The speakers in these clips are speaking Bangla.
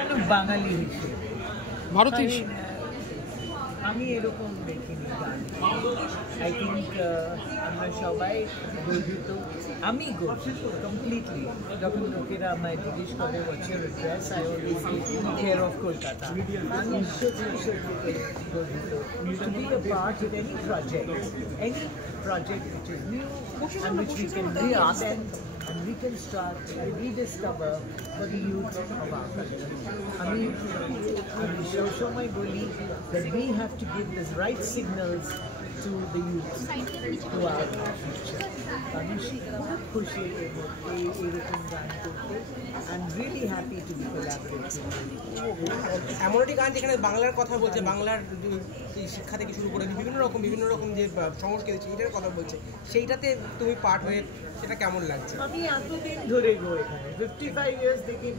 কেন বাঙালি হিসেবে ভারতীয় আমি এরকম দেখিনি গান। আই থিঙ্ক আমরা সবাই গর্বিত, আমি গর্বিত কমপ্লিটলি। যখন লোকেরা আমায় জিজ্ঞেস করে what's your address, I always say care of Kolkata. আমি সত্যি গর্বিত to be a part in any project which is new and which we can reinvent and reconstruct and rediscover for the youth of our country. I mean, I believe that we have to give the right signals to the youth who are our future. I'm really happy to be collaborating. এমন একটি গান যেখানে বাংলার কথা বলছে, বাংলার শিক্ষা থেকে শুরু করে বিভিন্ন রকম যে সংস্কৃতি এটার কথা বলছে, সেইটাতে তুমি পার্ট হয়ে সেটা কেমন লাগছে? আমি এতদিন ধরে গো এখানে 55 years দেখি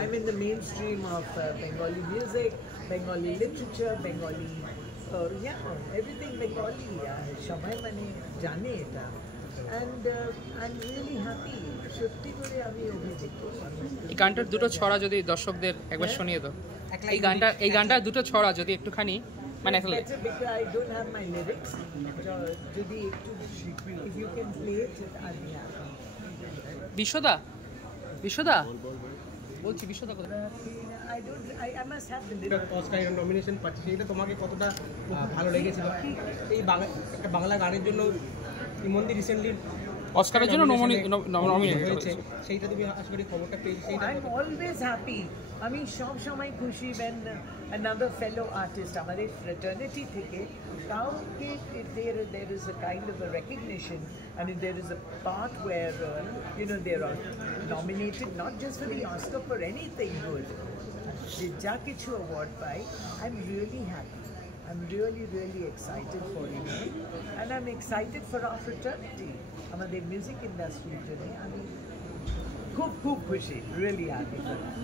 I'm in the mainstream of Bengali music, Bengali literature, Bengali everything Bengali. সবাই মানে জানে এটা, and I'm really happy. সত্যি করে আমি অভিভূত। এই গানটার দুটো ছড়া যদি দর্শকদের একবার শুনিয়ে দাও। এই গানটা দুটো ছড়া যদি একটুখানি মানে I don't have my lyrics. যদি একটু if you can play it, I'll be happy. বিশ্বদা বলছি, বিশ্বদা কথা। I must have the lyrics. Oscar nomination পাচ্ছে, সেটা তোমাকে কতটা ভালো লেগেছিল? এই একটা বাংলা গানের জন্য ইমন্দি রিসেন্টলি অস্কারের জন্য নমিনেট হয়েছে, সেইটা তুমি আশা করি খবরটা পেয়েছি। I'm always happy. আমি সব সময় খুশি when another fellow artist আমাদের fraternity থেকে কাউকে there is a kind of a recognition, and if there is a part where they are nominated not just for the Oscar, for anything good, যা কিছু award pi, I'm really happy. I'm really excited for it, and I'm excited for our fraternity. আমাদের মিউজিক ইন্ডাস্ট্রির জন্য আমি খুব খুশি, really happy for that.